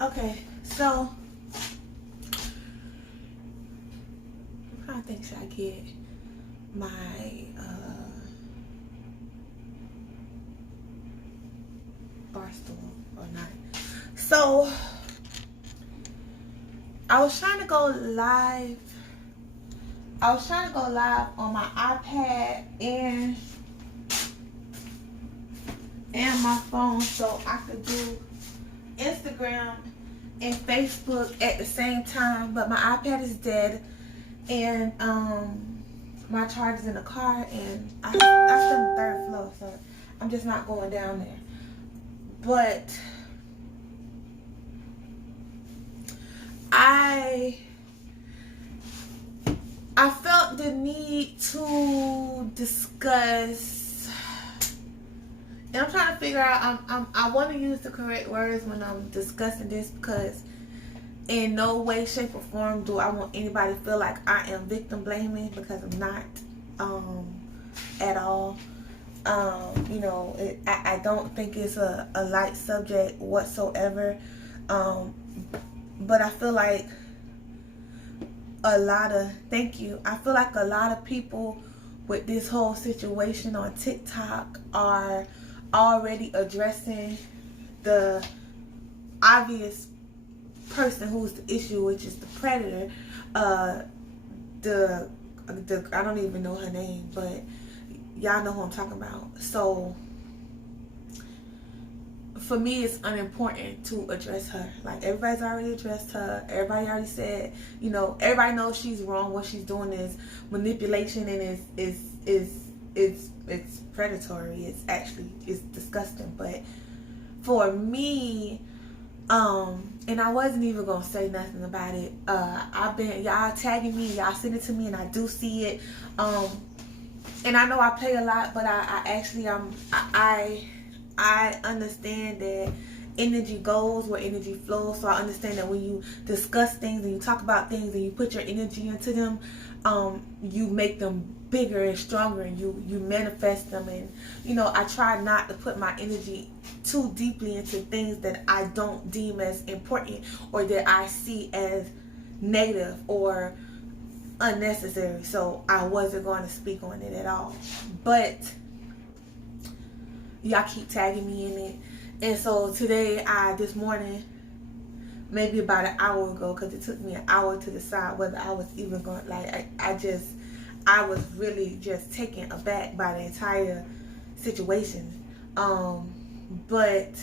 Okay, so I'm trying to think, should I get my bar stool or not? So I was trying to go live. I was trying to go live on my iPad and my phone so I could do Instagram and Facebook at the same time, but my iPad is dead and my charger's in the car, and I still on the third floor, so I'm just not going down there. But I felt the need to discuss, and I'm trying to figure out. I want to use the correct words when I'm discussing this, because in no way, shape, or form do I want anybody to feel like I am victim blaming, because I'm not at all. I don't think it's a light subject whatsoever. But I feel like I feel like a lot of people with this whole situation on TikTok are already addressing the obvious person who's the issue, which is the predator. The I don't even know her name, but y'all know who I'm talking about. So for me, it's unimportant to address her. Like, everybody's already addressed her. Everybody already said, everybody knows she's wrong. What she's doing is manipulation, and it's predatory. It's disgusting. But for me, and I wasn't even gonna say nothing about it. I've been, y'all tagging me, y'all send it to me, and I do see it. And I know I play a lot, but I understand that energy goes where energy flows. So I understand that when you discuss things and you talk about things and you put your energy into them, you make them bigger and stronger, and you manifest them. And I try not to put my energy too deeply into things that I don't deem as important, or that I see as negative or unnecessary. So I wasn't going to speak on it at all. But y'all keep tagging me in it. And so today, this morning, maybe about an hour ago, because it took me an hour to decide whether I was even going, I was really just taken aback by the entire situation. But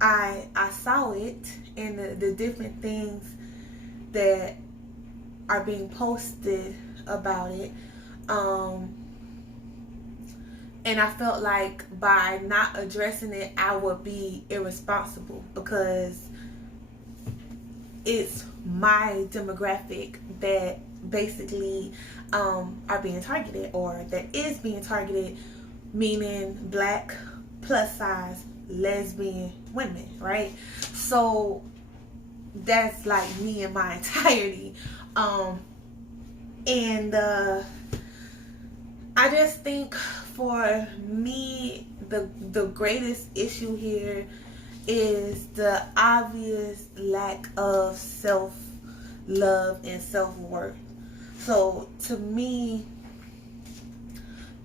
I saw it, and the different things that are being posted about it. And I felt like by not addressing it, I would be irresponsible, because it's my demographic that basically are being targeted, or that is being targeted, meaning Black, plus size, lesbian women, right? So that's like me in my entirety. And I just think, for me, the greatest issue here is the obvious lack of self-love and self-worth. So to me,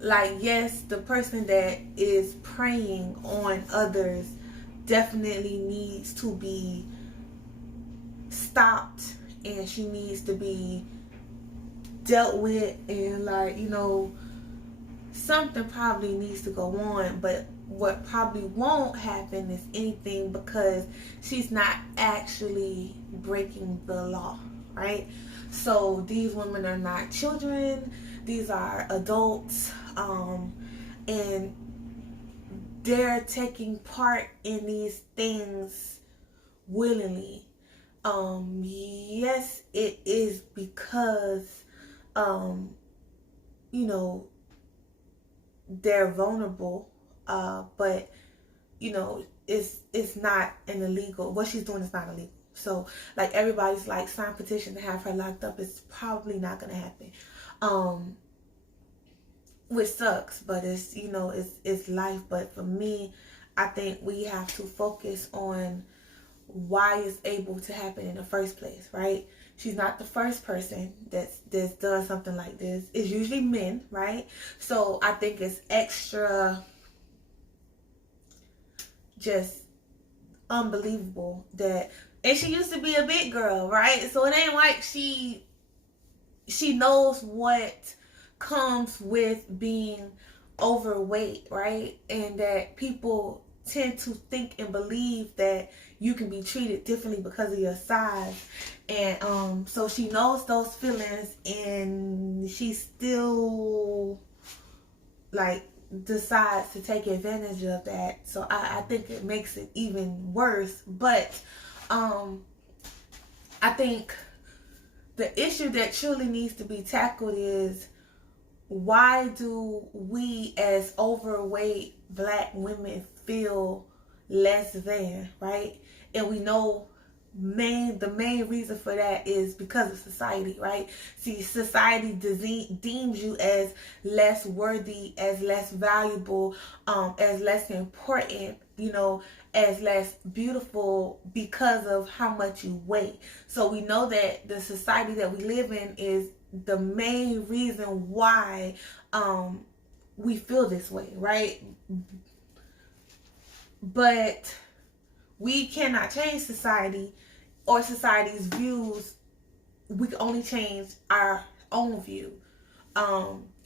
yes, the person that is preying on others definitely needs to be stopped, and she needs to be dealt with, and something probably needs to go on. But what probably won't happen is anything, because she's not actually breaking the law, right? So these women are not children, these are adults, and they're taking part in these things willingly. Yes, it is because they're vulnerable, but it's not an illegal. What she's doing is not illegal. So everybody's sign petition to have her locked up. It's probably not gonna happen. Which sucks, but it's life. But for me, I think we have to focus on why it's able to happen in the first place, right? She's not the first person that's done something like this. It's usually men, right? So I think it's extra just unbelievable that, and she used to be a big girl, right? So it ain't like she knows what comes with being overweight, right? And that people tend to think and believe that you can be treated differently because of your size. And so she knows those feelings, and she still like decides to take advantage of that. So I think it makes it even worse. But I think the issue that truly needs to be tackled is, why do we as overweight black women feel less than, right? And we know the main reason for that is because of society, right? See, society deems you as less worthy, as less valuable, as less important, as less beautiful because of how much you weigh. So we know that the society that we live in is the main reason why we feel this way, right? But we cannot change society or society's views. We can only change our own view.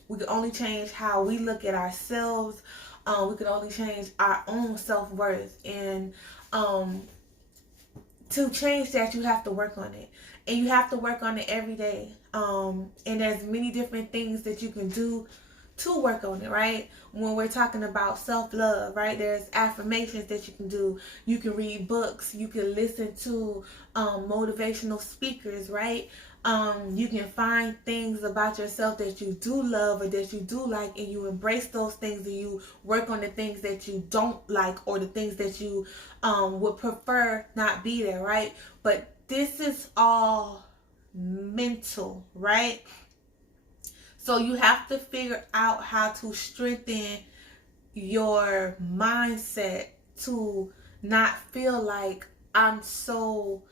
We can only change how we look at ourselves. We can only change our own self-worth. And to change that, you have to work on it. And you have to work on it every day. And there's many different things that you can do to work on it, right? When we're talking about self-love, right? There's affirmations that you can do. You can read books. You can listen to motivational speakers, right? You can find things about yourself that you do love or that you do like, and you embrace those things, and you work on the things that you don't like or the things that you would prefer not be there, right? But this is all mental, right? So you have to figure out how to strengthen your mindset to not feel like I'm so,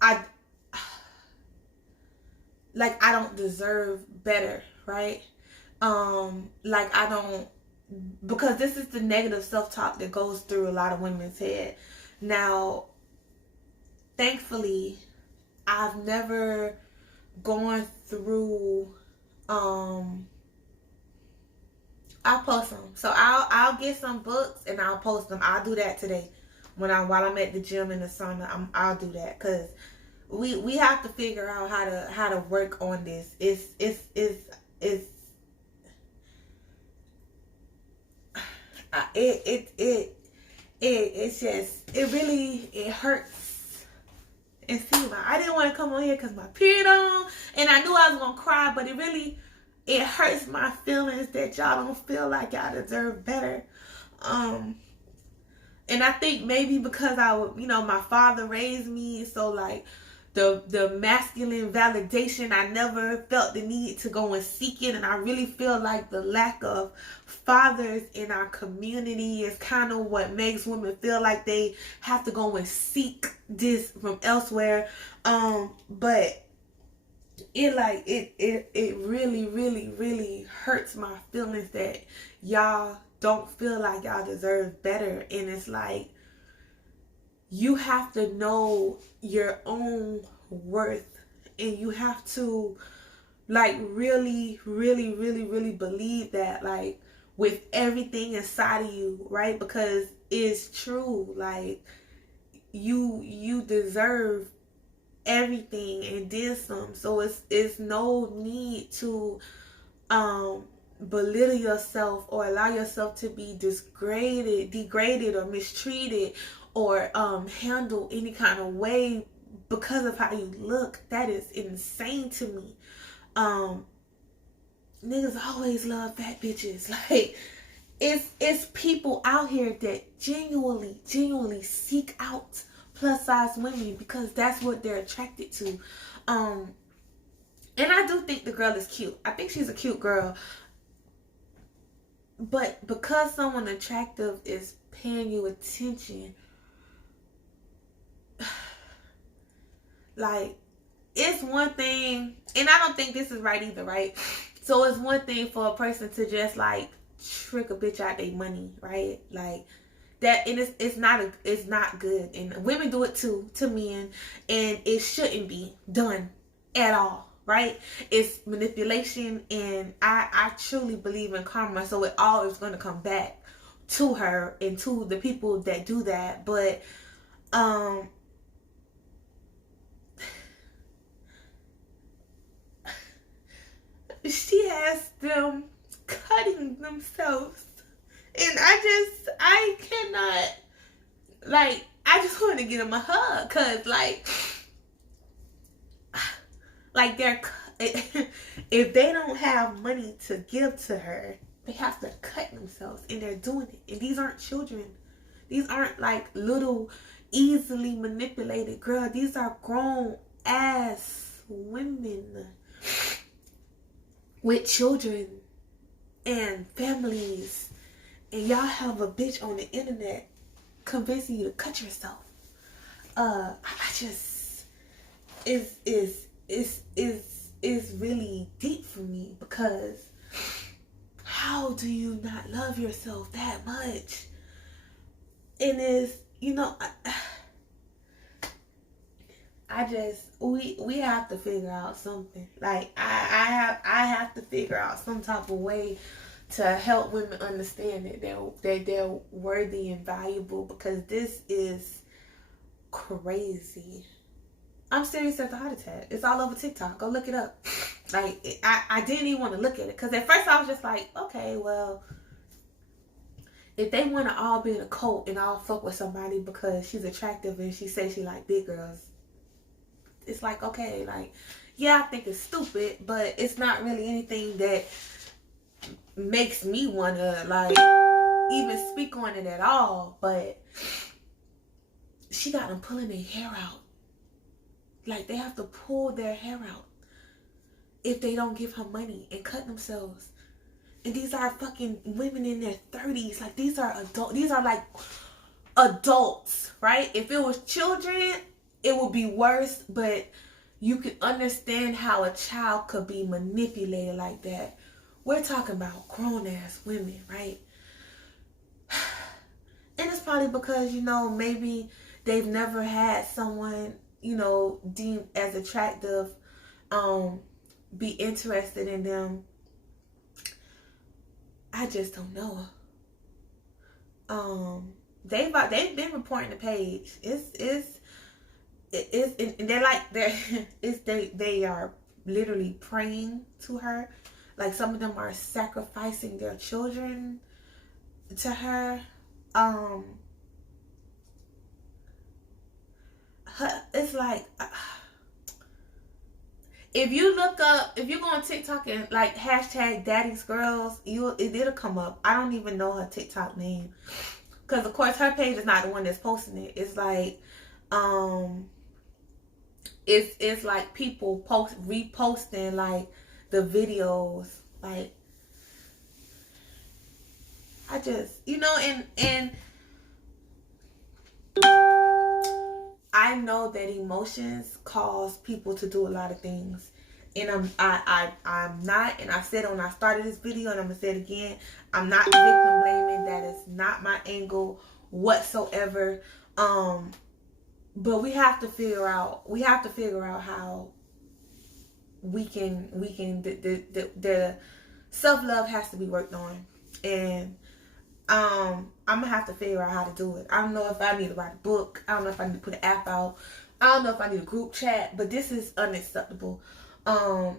I don't deserve better, right? Like I don't, because this is the negative self-talk that goes through a lot of women's head. Now, thankfully, I've never gone through I'll post them. So I'll get some books and I'll post them. I'll do that today while I'm at the gym in the sauna. I'll do that, because we have to figure out how to work on this. It's just, it hurts. And see, I didn't want to come on here because my period on, and I knew I was gonna cry, but it hurts my feelings that y'all don't feel like y'all deserve better. And I think maybe because my father raised me, so like the masculine validation, I never felt the need to go and seek it. And I really feel like the lack of fathers in our community is kind of what makes women feel like they have to go and seek this from elsewhere. But it really, really, really hurts my feelings that y'all don't feel like y'all deserve better. And it's like, you have to know your own worth, and you have to really, really, really, really believe that, like, with everything inside of you, right? Because it's true. Like, you deserve everything and then some. So it's no need to belittle yourself or allow yourself to be degraded or mistreated or handle any kind of way because of how you look. That is insane to me. Niggas always love fat bitches. Like, it's people out here that genuinely seek out plus size women because that's what they're attracted to. And I do think the girl is cute. I think she's a cute girl. But because someone attractive is paying you attention, Like, it's one thing, and I don't think this is right either, right? So it's one thing for a person to just like trick a bitch out their money, right? Like that, and it's not good, and women do it too to men, and it shouldn't be done at all, right? It's manipulation, and I truly believe in karma, so it all is going to come back to her and to the people that do that. But she has them cutting themselves, and I cannot, like, I just want to give them a hug, cause like they're if they don't have money to give to her, they have to cut themselves, and they're doing it. And these aren't children. These aren't like little easily manipulated girls. These are grown ass women with children and families, and y'all have a bitch on the internet convincing you to cut yourself. I just is really deep for me, because how do you not love yourself that much? And it's, you know, we have to figure out something. Like I have to figure out some type of way to help women understand that they're worthy and valuable, because this is crazy. I'm serious as a heart attack. It's all over TikTok. Go look it up. Like, I didn't even want to look at it, because at first I was just like, okay, well, if they want to all be in a cult and all fuck with somebody because she's attractive and she says she like big girls, it's like, okay, like, yeah, I think it's stupid, but it's not really anything that makes me want to, like, even speak on it at all. But she got them pulling their hair out. Like, they have to pull their hair out if they don't give her money, and cut themselves. And these are fucking women in their 30s. Like, these are adult. These are like adults, right? If it was children, it would be worse. But you can understand how a child could be manipulated like that. We're talking about grown ass women, right? And it's probably because, you know, maybe they've never had someone, you know, deemed as attractive, be interested in them. I just don't know. They've been reporting the page. It's and they are literally praying to her. Like, some of them are sacrificing their children to her. It's like, if you go on TikTok and like hashtag Daddy's Girls, it'll come up. I don't even know her TikTok name, because of course her page is not the one that's posting it. It's like, it's like people reposting like the videos. Like, I just, you know, and I know that emotions cause people to do a lot of things, and I'm not, and I said it when I started this video, and I'm gonna say it again, I'm not victim blaming. That is not my angle whatsoever. But we have to figure out how we can the self-love has to be worked on, and I'm gonna have to figure out how to do it. I don't know if I need to write a book. I don't know if I need to put an app out. I don't know if I need a group chat, but this is unacceptable. I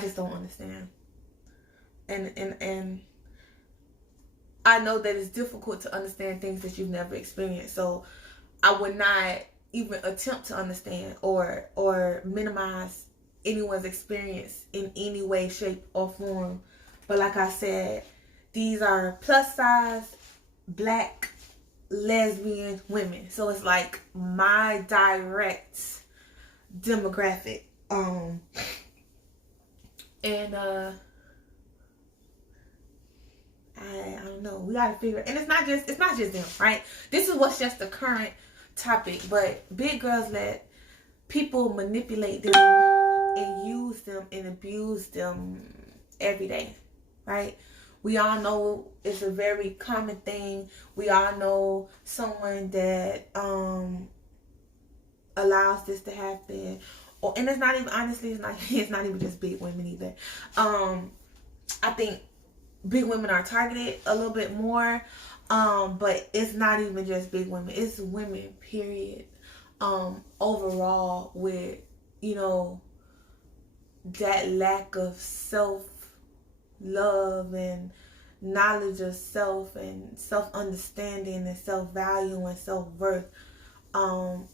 just don't understand. And I know that it's difficult to understand things that you've never experienced. So I would not even attempt to understand or minimize anyone's experience in any way, shape, or form. But like I said, these are plus size black lesbian women. So it's like my direct demographic. I don't know. We gotta figure it. And it's not just them, right? This is what's just the current topic, but big girls let people manipulate them and use them and abuse them every day, right? We all know it's a very common thing. We all know someone that allows this to happen. And it's not even, honestly, it's not even just big women either. I think big women are targeted a little bit more, but it's not even just big women. It's women, period. Overall, with, you know, that lack of self-love and knowledge of self and self-understanding and self-value and self-worth,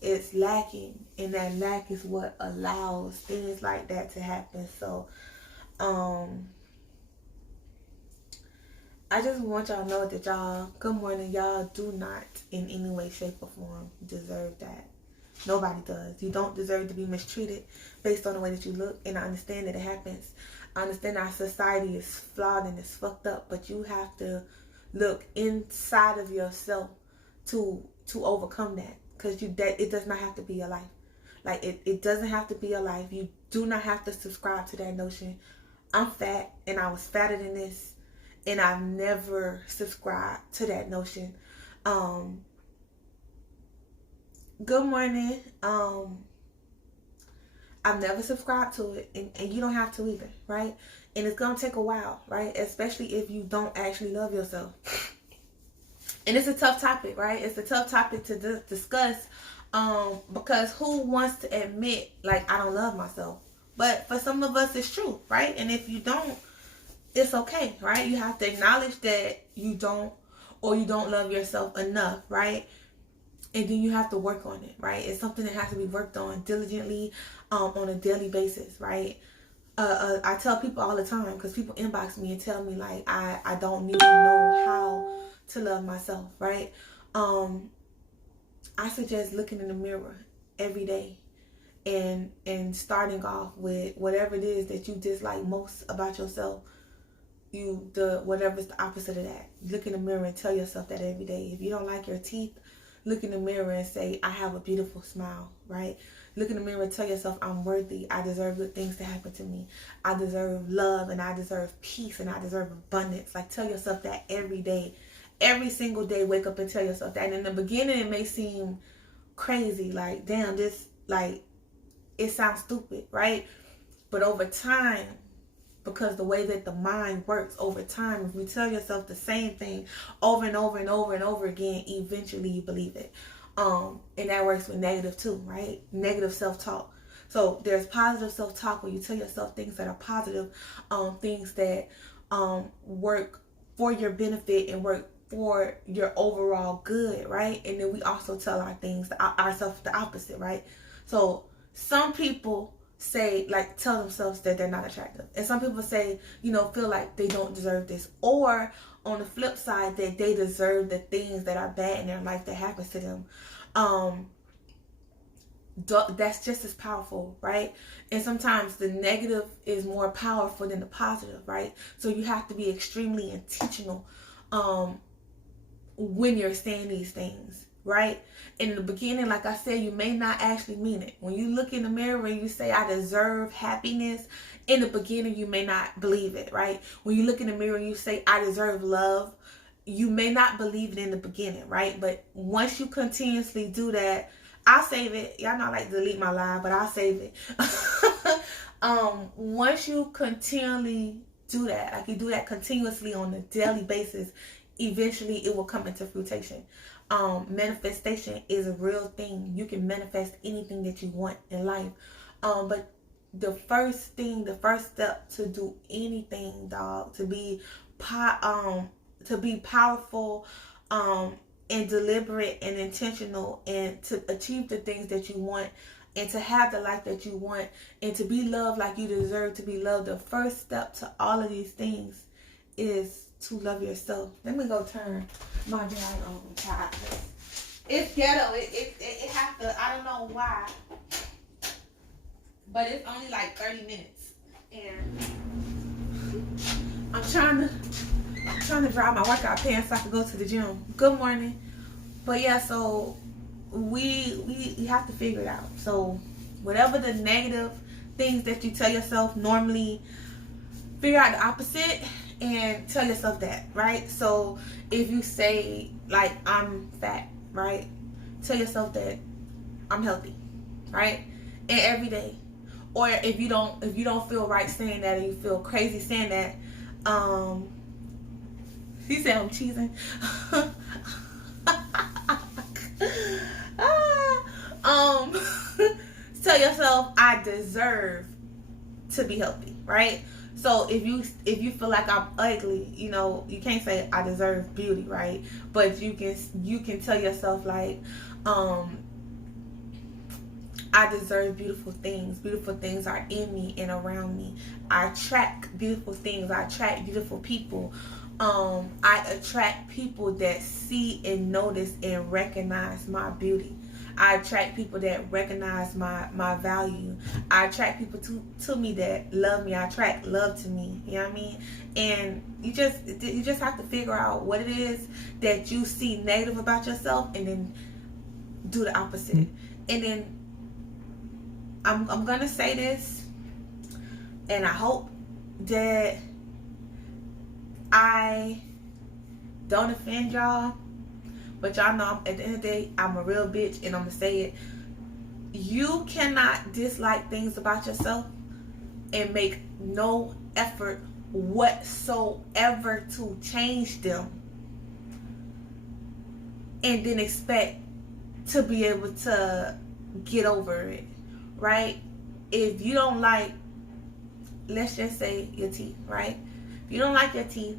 it's lacking, and that lack is what allows things like that to happen. So I just want y'all to know that y'all, good morning, y'all do not in any way, shape, or form deserve that. Nobody does. You don't deserve to be mistreated based on the way that you look, and I understand that it happens. I understand our society is flawed and it's fucked up, but you have to look inside of yourself to overcome that. Because it does not have to be your life. Like, it doesn't have to be your life. You do not have to subscribe to that notion. I'm fat, and I was fatter than this, and I've never subscribed to that notion. Good morning. I've never subscribed to it, and you don't have to either, right? And it's going to take a while, right? Especially if you don't actually love yourself. And it's a tough topic, right? It's a tough topic to discuss, because who wants to admit, like, I don't love myself? But for some of us, it's true, right? And if you don't, it's okay, right? You have to acknowledge that you don't, or you don't love yourself enough, right? And then you have to work on it, right? It's something that has to be worked on diligently, on a daily basis, right? I tell people all the time, because people inbox me and tell me, like, I don't even know how to love myself, right? I suggest looking in the mirror every day and starting off with whatever it is that you dislike most about yourself. Whatever's the opposite of that. Look in the mirror and tell yourself that every day. If you don't like your teeth, look in the mirror and say, I have a beautiful smile, right? Look in the mirror and tell yourself, I'm worthy. I deserve good things to happen to me. I deserve love, and I deserve peace, and I deserve abundance. Like, tell yourself that every day. Every single day, wake up and tell yourself that. And in the beginning, it may seem crazy. Like, damn, this, like, it sounds stupid, right? But over time, because the way that the mind works, over time, if you tell yourself the same thing over and over and over and over again, eventually you believe it. And that works with negative too, right? Negative self-talk. So there's positive self-talk where you tell yourself things that are positive, things that work for your benefit and work for your overall good, right? And then we also tell ourselves the opposite, right? So some people say, like, tell themselves that they're not attractive, and some people say, you know, feel like they don't deserve this, or on the flip side, that they deserve the things that are bad in their life that happens to them. That's just as powerful, right? And sometimes the negative is more powerful than the positive, right? So you have to be extremely intentional when you're saying these things, right? In the beginning, like I said, you may not actually mean it. When you look in the mirror and you say, I deserve happiness, in the beginning, you may not believe it, right? When you look in the mirror and you say, I deserve love, you may not believe it in the beginning, right? But once you continuously do that, I'll save it. Y'all know I like to delete my live, but I'll save it. Once you continually do that, like you do that continuously on a daily basis, eventually it will come into fruition. Manifestation is a real thing. You can manifest anything that you want in life. But the first step to do anything, dog, to be powerful, and deliberate and intentional, and to achieve the things that you want, and to have the life that you want, and to be loved like you deserve to be loved, the first step to all of these things is to love yourself. Let me go turn my dryer on. It's ghetto. It has to. I don't know why, but it's only like 30 minutes, and I'm trying to dry my workout pants so I can go to the gym. Good morning. But yeah, so we have to figure it out. So whatever the negative things that you tell yourself normally, figure out the opposite and tell yourself that, right? So if you say like I'm fat, right? Tell yourself that I'm healthy, right? And every day. Or if you don't feel right saying that, or you feel crazy saying that, he said I'm cheesing. Tell yourself I deserve to be healthy, right? So if you feel like I'm ugly, you know, you can't say I deserve beauty, right? But you can tell yourself like, I deserve beautiful things. Beautiful things are in me and around me. I attract beautiful things. I attract beautiful people. I attract people that see and notice and recognize my beauty. I attract people that recognize my value. I attract people to me that love me. I attract love to me. You know what I mean? And you just have to figure out what it is that you see negative about yourself, and then do the opposite. And then I'm gonna say this, and I hope that I don't offend y'all, but y'all know at the end of the day, I'm a real bitch, and I'm gonna say it. You cannot dislike things about yourself and make no effort whatsoever to change them, and then expect to be able to get over it, right? If you don't like, let's just say your teeth, right? If you don't like your teeth,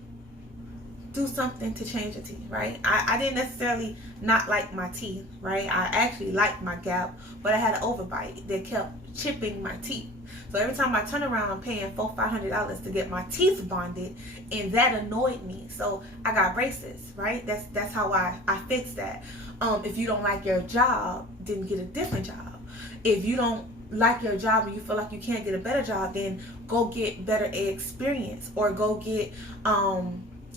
do something to change your teeth, right? I didn't necessarily not like my teeth, right? I actually liked my gap, but I had an overbite that kept chipping my teeth. So every time I turn around, I'm paying $400-$500 to get my teeth bonded, and that annoyed me. So I got braces, right? That's how I fixed that. If you don't like your job, then get a different job. If you don't like your job and you feel like you can't get a better job, then go get better experience, or go get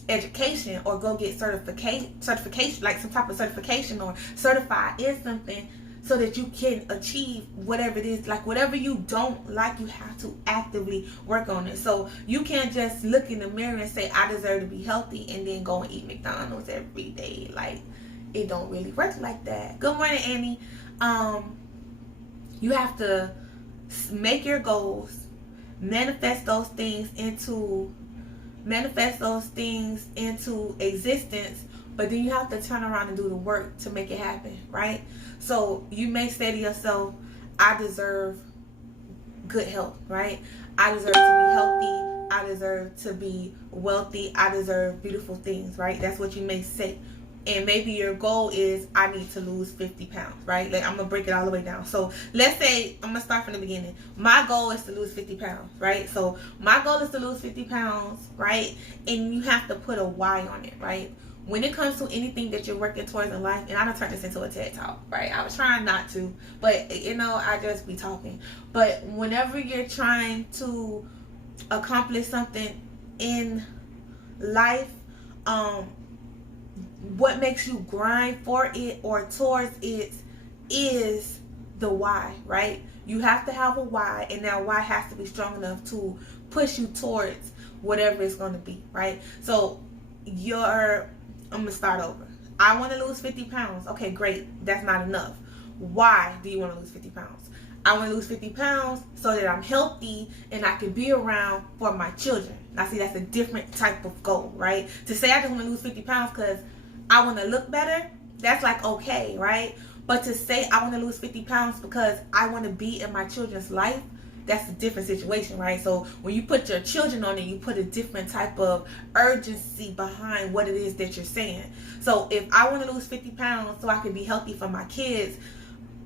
education, or go get certification, like some type of certification, or certify in something, so that you can achieve whatever it is. Like whatever you don't like, you have to actively work on it. So you can't just look in the mirror and say I deserve to be healthy, and then go and eat McDonald's every day. Like, it don't really work like that. Good morning, Amy. You have to make your goals, manifest those things into existence, but then you have to turn around and do the work to make it happen, right? So you may say to yourself, I deserve good health, right? I deserve to be healthy. I deserve to be wealthy. I deserve beautiful things, right? That's what you may say. And maybe your goal is, I need to lose 50 pounds, right? Like, I'm going to break it all the way down. So let's say, I'm going to start from the beginning. My goal is to lose 50 pounds, right? So my goal is to lose 50 pounds, right? And you have to put a why on it, right? When it comes to anything that you're working towards in life, and I don't turn this into a TED Talk, right? I was trying not to, but, you know, I just be talking. But whenever you're trying to accomplish something in life, what makes you grind for it or towards it is the why, right? You have to have a why, and that why has to be strong enough to push you towards whatever it's going to be, right? So I'm going to start over. I want to lose 50 pounds. Okay, great. That's not enough. Why do you want to lose 50 pounds? I want to lose 50 pounds so that I'm healthy and I can be around for my children. Now, see, that's a different type of goal, right? To say I just want to lose 50 pounds because I want to look better, that's like okay, right? But to say I want to lose 50 pounds because I want to be in my children's life, that's a different situation, right? So when you put your children on it, you put a different type of urgency behind what it is that you're saying. So if I want to lose 50 pounds so I can be healthy for my kids,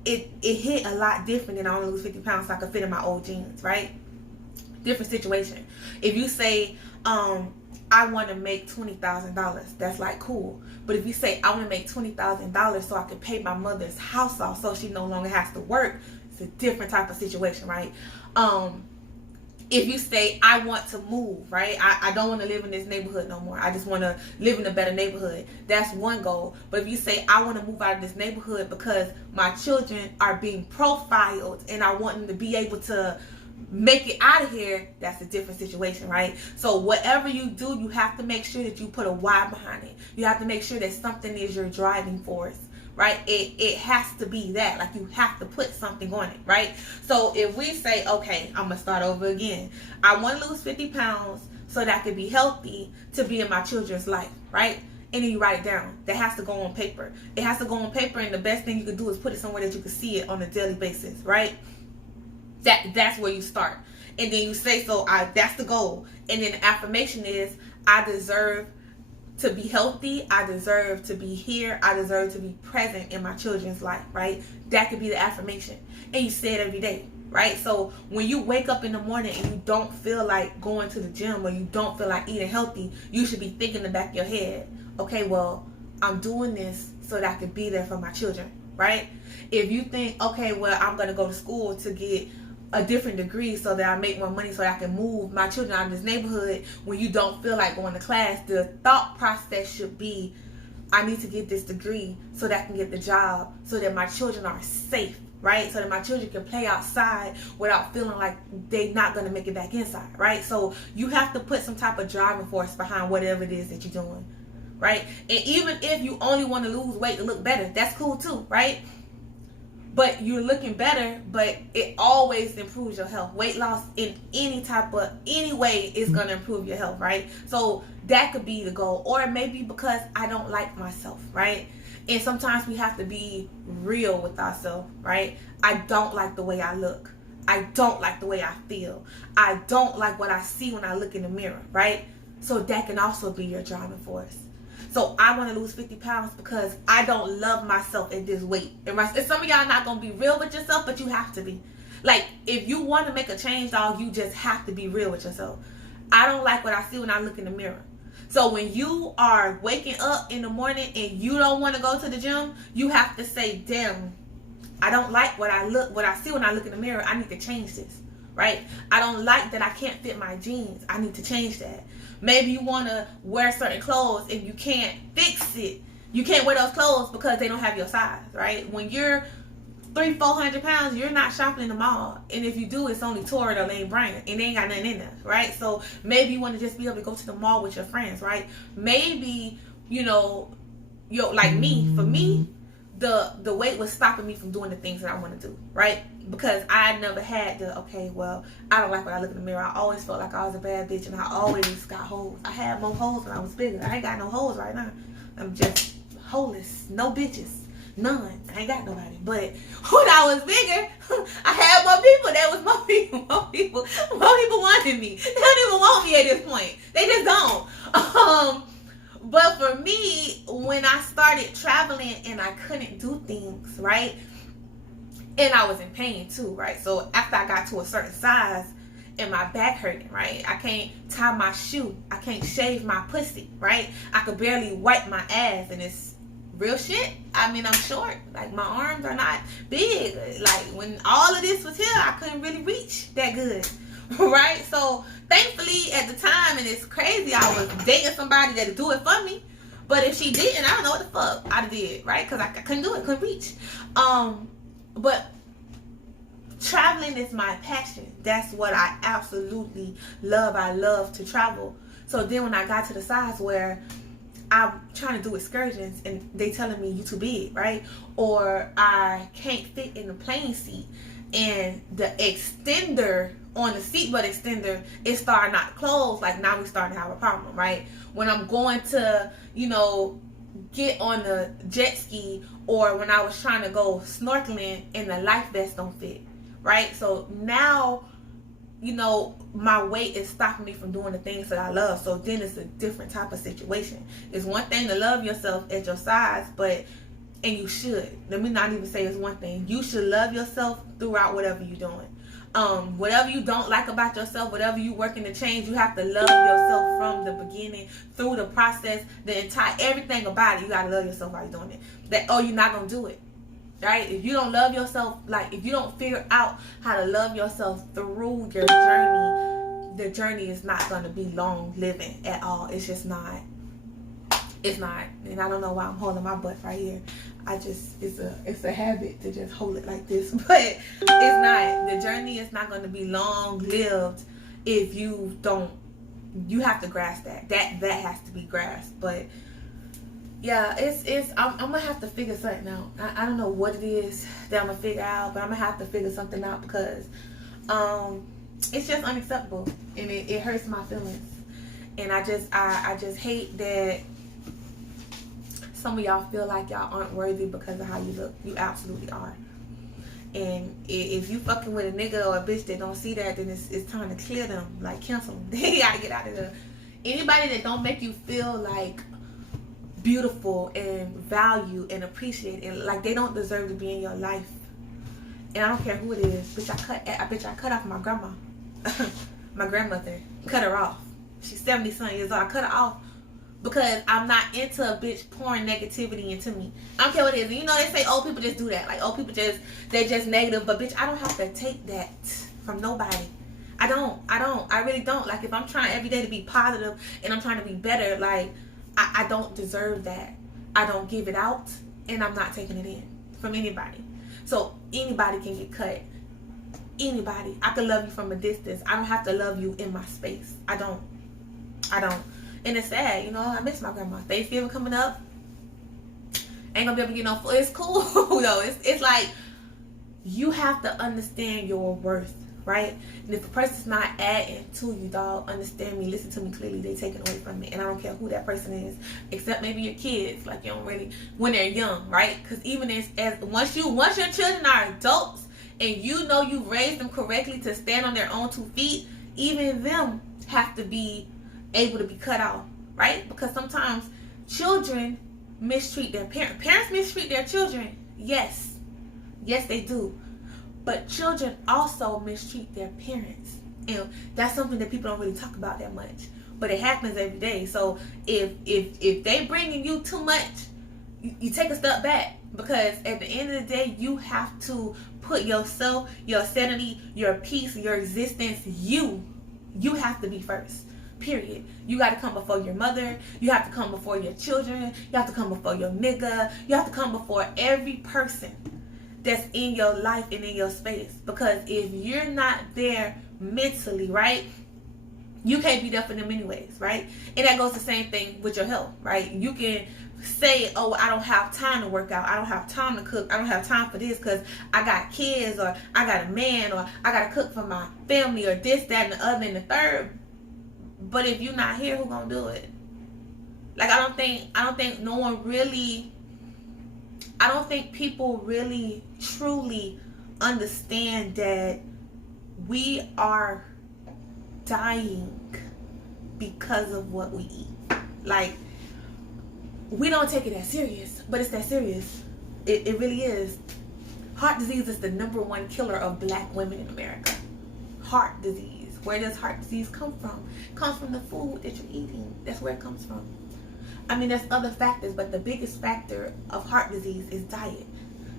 it hit a lot different than I want to lose 50 pounds so I can fit in my old jeans, right? Different situation. If you say, I want to make $20,000, that's like cool. But if you say I want to make $20,000 so I can pay my mother's house off so she no longer has to work, it's a different type of situation, right? If you say, I want to move, right? I don't want to live in this neighborhood no more. I just want to live in a better neighborhood. That's one goal. But if you say, I want to move out of this neighborhood because my children are being profiled and I want them to be able to make it out of here, that's a different situation, right? So whatever you do, you have to make sure that you put a why behind it. You have to make sure that something is your driving force, right? It has to be that. Like, you have to put something on it, right? So if we say, okay, I'm gonna start over again. I want to lose 50 pounds so that I can be healthy to be in my children's life, right? And then you write it down. That has to go on paper. It has to go on paper, and the best thing you can do is put it somewhere that you can see it on a daily basis, right? That's where you start. And then you say, that's the goal. And then the affirmation is, I deserve to be healthy. I deserve to be here. I deserve to be present in my children's life, right? That could be the affirmation. And you say it every day, right? So when you wake up in the morning and you don't feel like going to the gym, or you don't feel like eating healthy, you should be thinking in the back of your head, okay, well, I'm doing this so that I can be there for my children, right? If you think, okay, well, I'm going to go to school to get a different degree so that I make more money so that I can move my children out of this neighborhood, when you don't feel like going to class, the thought process should be, I need to get this degree so that I can get the job, so that my children are safe, right? So that my children can play outside without feeling like they're not going to make it back inside, right? So you have to put some type of driving force behind whatever it is that you're doing, right? And even if you only want to lose weight to look better, that's cool too, right? But you're looking better, but it always improves your health. Weight loss in any way is going to improve your health, right? So that could be the goal. Or maybe because I don't like myself, right? And sometimes we have to be real with ourselves, right? I don't like the way I look. I don't like the way I feel. I don't like what I see when I look in the mirror, right? So that can also be your driving force. So I want to lose 50 pounds because I don't love myself at this weight. And some of y'all not going to be real with yourself, but you have to be. Like, if you want to make a change, dog, you just have to be real with yourself. I don't like what I see when I look in the mirror. So when you are waking up in the morning and you don't want to go to the gym, you have to say, damn, I don't like what I see when I look in the mirror. I need to change this, right? I don't like that I can't fit my jeans. I need to change that. Maybe you want to wear certain clothes and you can't fix it. You can't wear those clothes because they don't have your size, right? When you're 300-400 pounds, you're not shopping in the mall. And if you do, it's only Torrid or Lane Bryant. And they ain't got nothing in there, right? So maybe you want to just be able to go to the mall with your friends, right? Maybe, like me, for me, the weight was stopping me from doing the things that I want to do, right? Because I never had I don't like when I look in the mirror. I always felt like I was a bad bitch, and I always got holes. I had more holes when I was bigger. I ain't got no holes right now. I'm just holeless. No bitches. None. I ain't got nobody. But when I was bigger, I had more people. There was more people. More people wanted me. They don't even want me at this point. They just don't. But for me, when I started traveling and I couldn't do things, right? And I was in pain too, right? So after I got to a certain size and my back hurting, right? I can't tie my shoe. I can't shave my pussy, right? I could barely wipe my ass, and it's real shit. I mean, I'm short. Like, my arms are not big. Like, when all of this was here, I couldn't really reach that good, right? So thankfully at the time, and it's crazy, I was dating somebody that'd do it for me. But if she didn't, I don't know what the fuck I did, right? Because I couldn't do it, couldn't reach. But traveling is my passion. That's what I absolutely love. I love to travel. So then when I got to the size where I'm trying to do excursions and they telling me you too big, right? Or I can't fit in the plane seat, and the extender on the seatbelt extender is starting not to close, like, now we starting to have a problem, right? When I'm going to, get on the jet ski, or when I was trying to go snorkeling and the life vest don't fit, right? So now, my weight is stopping me from doing the things that I love. So then it's a different type of situation. It's one thing to love yourself at your size, and you should. Let me not even say it's one thing. You should love yourself throughout whatever you're doing. Whatever you don't like about yourself, whatever you working to change, you have to love yourself from the beginning, through the process, everything about it. You gotta love yourself while you're doing it. You're not gonna do it, right? If you don't love yourself, if you don't figure out how to love yourself through your journey, the journey is not going to be long living at all. It's just not. It's not. And I don't know why I'm holding my butt right here. It's a habit to just hold it like this. But it's not. The journey is not going to be long lived if you don't. You have to grasp that. That has to be grasped. But yeah, I'm gonna have to figure something out. I don't know what it is that I'm gonna figure out, but I'm gonna have to figure something out because it's just unacceptable and it hurts my feelings. And I just hate that some of y'all feel like y'all aren't worthy because of how you look. You absolutely are. And if you fucking with a nigga or a bitch that don't see that, then it's time to clear them, like cancel them. They gotta get out of there. Anybody that don't make you feel like beautiful and valued and appreciated and like they don't deserve to be in your life. And I don't care who it is. Bitch, I cut off my grandma. My grandmother. Cut her off. She's 70-something years old. I cut her off because I'm not into a bitch pouring negativity into me. I don't care what it is. You know, they say old people just do that. Like, old people they're just negative. But bitch, I don't have to take that from nobody. I don't. I really don't. Like, if I'm trying every day to be positive and I'm trying to be better, like, I don't deserve that. I don't give it out, and I'm not taking it in from anybody. So anybody can get cut. Anybody. I can love you from a distance. I don't have to love you in my space. I don't. And it's sad, you know. I miss my grandma. Thanksgiving coming up. Ain't gonna be able to get no food. It's cool though. It's like you have to understand your worth. Right? And if a person's not adding to you, dog, understand me, listen to me clearly, they taking away from me. And I don't care who that person is, except maybe your kids. Like, you don't really, when they're young, right? Because even as once your children are adults and you know you raised them correctly to stand on their own 2 feet, even them have to be able to be cut off, right? Because sometimes children mistreat their parents. Parents mistreat their children. Yes, they do. But children also mistreat their parents. And that's something that people don't really talk about that much. But it happens every day. So if they bringing you too much, you take a step back. Because at the end of the day, you have to put yourself, your sanity, your peace, your existence, you have to be first. Period. You got to come before your mother. You have to come before your children. You have to come before your nigga. You have to come before every person that's in your life and in your space. Because if you're not there mentally, right, you can't be there for them anyways, right? And that goes the same thing with your health, right? You can say, oh, I don't have time to work out, I don't have time to cook, I don't have time for this because I got kids, or I got a man, or I gotta cook for my family, or this, that, and the other, and the third. But if you're not here, who gonna do it? Like, I don't think no one really, I don't think people really truly understand that we are dying because of what we eat. Like, we don't take it that serious, but it's that serious. It really is. Heart disease is the #1 killer of black women in America. Heart disease. Where does heart disease come from? It comes from the food that you're eating. That's where it comes from. I mean, there's other factors, but the biggest factor of heart disease is diet.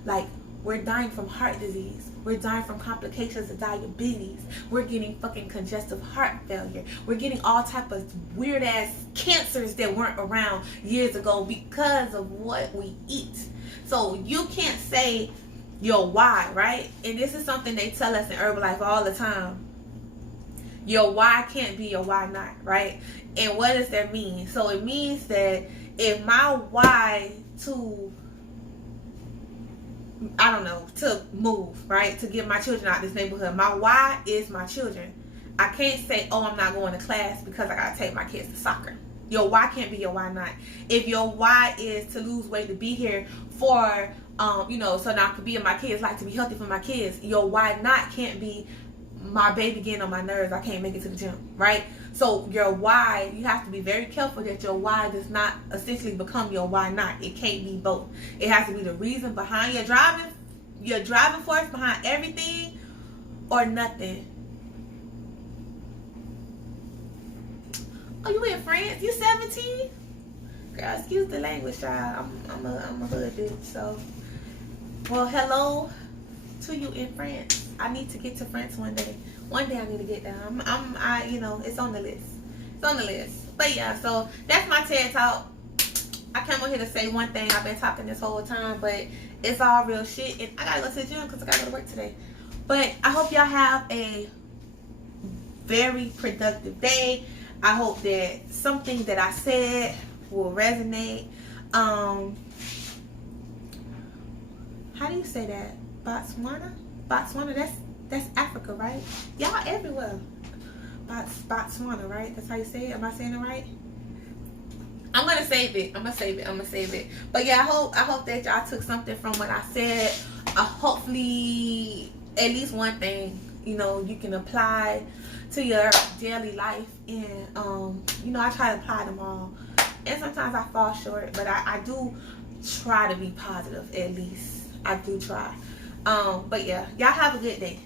Like, we're dying from heart disease. We're dying from complications of diabetes. We're getting fucking congestive heart failure. We're getting all type of weird ass cancers that weren't around years ago because of what we eat. So you can't say your why, right? And this is something they tell us in Herbalife all the time. Your why can't be your why not, right? And what does that mean? So it means that if my why to, I don't know, to move, right? To get my children out of this neighborhood. My why is my children. I can't say, oh, I'm not going to class because I got to take my kids to soccer. Your why can't be your why not. If your why is to lose weight, to be here for, so now I could be in my kids' life, to be healthy for my kids, your why not can't be my baby getting on my nerves, I can't make it to the gym, right? So your why, you have to be very careful that your why does not essentially become your why not. It can't be both. It has to be the reason behind your driving force behind everything, or nothing. Oh, you in France? You 17? Girl, excuse the language, child. I'm a hood bitch, so. Well, hello to you in France. I need to get to France one day. One day I need to get there. You know, it's on the list. It's on the list. But yeah, so that's my TED Talk. I came on here to say one thing. I've been talking this whole time, but it's all real shit. And I gotta go to the gym because I gotta go to work today. But I hope y'all have a very productive day. I hope that something that I said will resonate. How do you say that? Botswana? That's Africa, right? Y'all everywhere. Botswana, right? That's how you say it. Am I saying it right? I'm gonna save it. I'm gonna save it. But yeah, I hope that y'all took something from what I said. Hopefully, at least one thing, you know, you can apply to your daily life. And you know, I try to apply them all. And sometimes I fall short, but I do try to be positive. At least I do try. But yeah, y'all have a good day.